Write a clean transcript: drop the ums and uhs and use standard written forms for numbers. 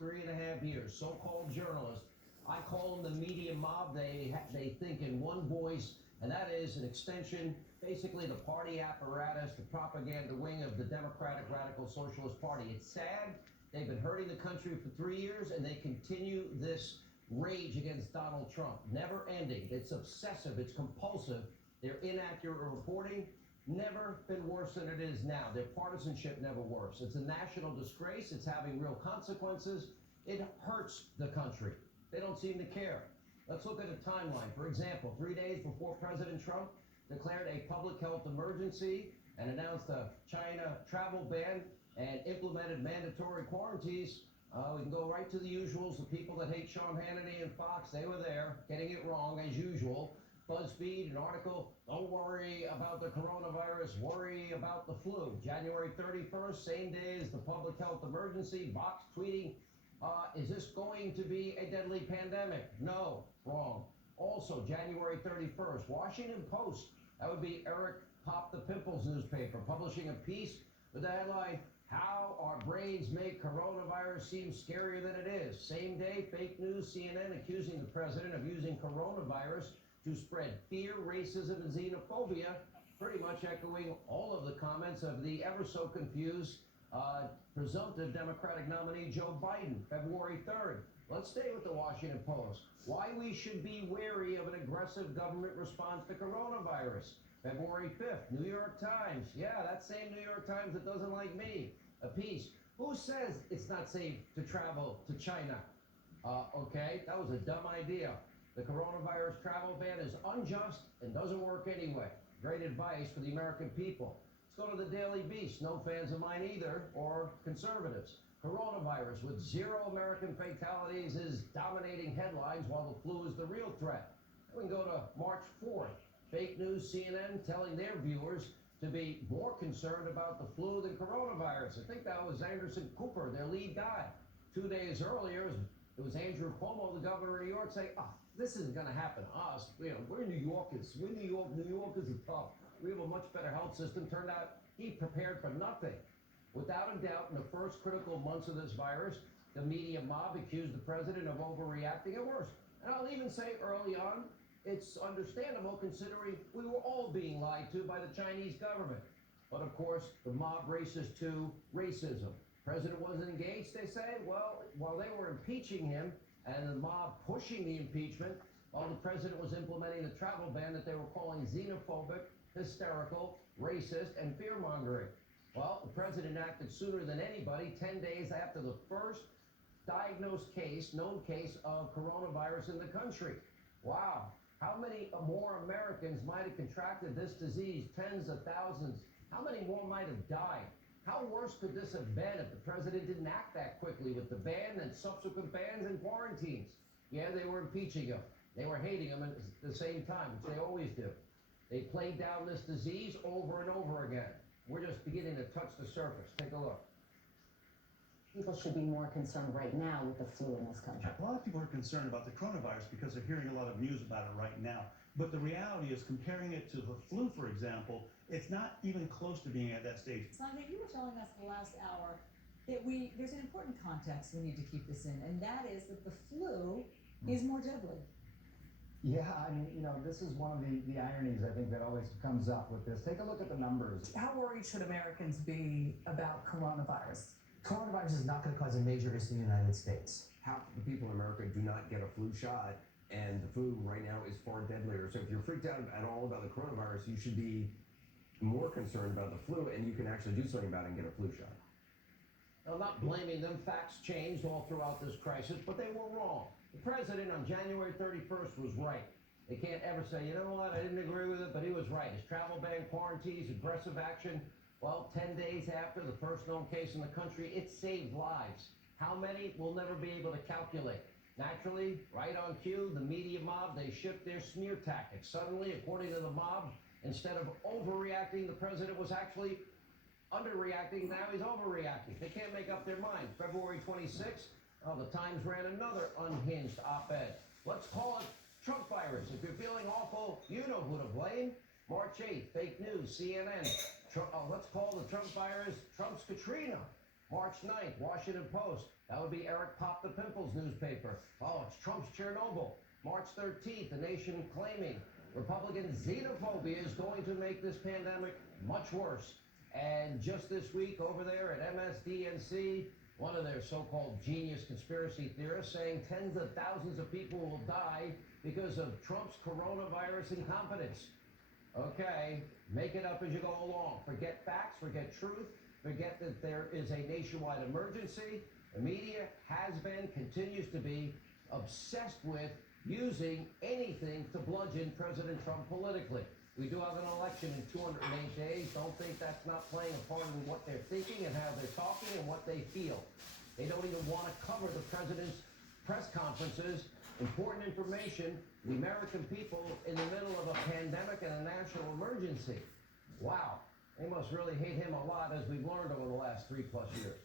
3.5 years. So-called journalists, I call them the media mob. They think in one voice, and that is an extension, basically the party apparatus, the propaganda wing of the Democratic Radical Socialist Party. It's sad. They've been hurting the country for 3 years, and they continue this rage against Donald Trump. Never ending. It's obsessive. It's compulsive. Their inaccurate reporting never been worse than it is now. Their partisanship never worse. It's a national disgrace. It's having real consequences. It hurts the country. They don't seem to care. Let's look at a timeline. For example, 3 days before President Trump declared a public health emergency and announced a China travel ban and implemented mandatory quarantines, we can go right to the usuals. The people that hate Sean Hannity and Fox, they were there, getting it wrong as usual. BuzzFeed, an article, don't worry about the coronavirus, worry about the flu. January 31st, same day as the public health emergency, Vox tweeting, is this going to be a deadly pandemic? No, wrong. Also, January 31st, Washington Post, that would be Eric Pop the Pimples newspaper, publishing a piece with the headline, How Our Brains Make Coronavirus Seem Scarier Than It Is. Same day, fake news, CNN accusing the president of using coronavirus to spread fear, racism, and xenophobia, pretty much echoing all of the comments of the ever so confused presumptive Democratic nominee Joe Biden, February 3rd. Let's stay with the Washington Post. Why we should be wary of an aggressive government response to coronavirus. February 5th, New York Times. Yeah, that same New York Times that doesn't like me. A piece. Who says it's not safe to travel to China? Okay, that was a dumb idea. The coronavirus travel ban is unjust and doesn't work anyway. Great advice for the American people. Let's go to the Daily Beast. No fans of mine either, or conservatives. Coronavirus with 0 American fatalities is dominating headlines while the flu is the real threat. We can go to March 4th. Fake news, CNN telling their viewers to be more concerned about the flu than coronavirus. I think that was Anderson Cooper, their lead guy. 2 days earlier, it was Andrew Cuomo, the governor of New York, saying, this isn't going to happen to us. We're New Yorkers. We're New York. New Yorkers are tough. We have a much better health system. Turned out he prepared for nothing. Without a doubt, in the first critical months of this virus, the media mob accused the president of overreacting and worse. And I'll even say early on, it's understandable considering we were all being lied to by the Chinese government. But of course, the mob races to racism. President wasn't engaged, they say. Well, while they were impeaching him and the mob pushing the impeachment, while the president was implementing the travel ban that they were calling xenophobic, hysterical, racist, and fear-mongering. Well, the president acted sooner than anybody, 10 days after the first diagnosed case, known case of coronavirus in the country. Wow. How many more Americans might have contracted this disease? Tens of thousands. How many more might have died? How worse could this have been if the president didn't act that quickly with the ban and subsequent bans and quarantines? Yeah, they were impeaching him. They were hating him at the same time, which they always do. They played down this disease over and over again. We're just beginning to touch the surface. Take a look. People should be more concerned right now with the flu in this country. A lot of people are concerned about the coronavirus because they're hearing a lot of news about it right now. But the reality is, comparing it to the flu, for example, it's not even close to being at that stage. Sanjay, you were telling us the last hour that there's an important context we need to keep this in, and that is that the flu is more deadly. Yeah, I mean, this is one of the ironies, I think, that always comes up with this. Take a look at the numbers. How worried should Americans be about coronavirus? Coronavirus is not going to cause a major issue in the United States. Half of the people in America do not get a flu shot, and the flu right now is far deadlier. So if you're freaked out at all about the coronavirus, you should be more concerned about the flu, and you can actually do something about it and get a flu shot. I'm not blaming them. Facts changed all throughout this crisis, but they were wrong. The president on January 31st was right. They can't ever say, you know what, I didn't agree with it, but he was right. His travel ban, quarantines, aggressive action. Well, 10 days after the first known case in the country, it saved lives. How many, we'll never be able to calculate. Naturally, right on cue, the media mob, they shift their smear tactics. Suddenly, according to the mob, instead of overreacting, the president was actually underreacting. Now he's overreacting. They can't make up their mind. February 26th, the Times ran another unhinged op-ed. Let's call it Trump virus. If you're feeling awful, you know who to blame. March 8th, fake news, CNN. Let's call the Trump virus Trump's Katrina. March 9th, Washington Post. That would be Eric Pop the Pimples newspaper. Oh, it's Trump's Chernobyl. March 13th, The Nation claiming Republican xenophobia is going to make this pandemic much worse. And just this week over there at MSDNC, one of their so-called genius conspiracy theorists saying tens of thousands of people will die because of Trump's coronavirus incompetence. Okay, make it up as you go along. Forget facts, forget truth, forget that there is a nationwide emergency. The media has been, continues to be, obsessed with using anything to bludgeon President Trump politically. We do have an election in 208 days. Don't think that's not playing a part in what they're thinking and how they're talking and what they feel. They don't even want to cover the president's press conferences, important information, the American people in the middle of a pandemic and a national emergency. Wow, they must really hate him a lot, as we've learned over the last 3+ years.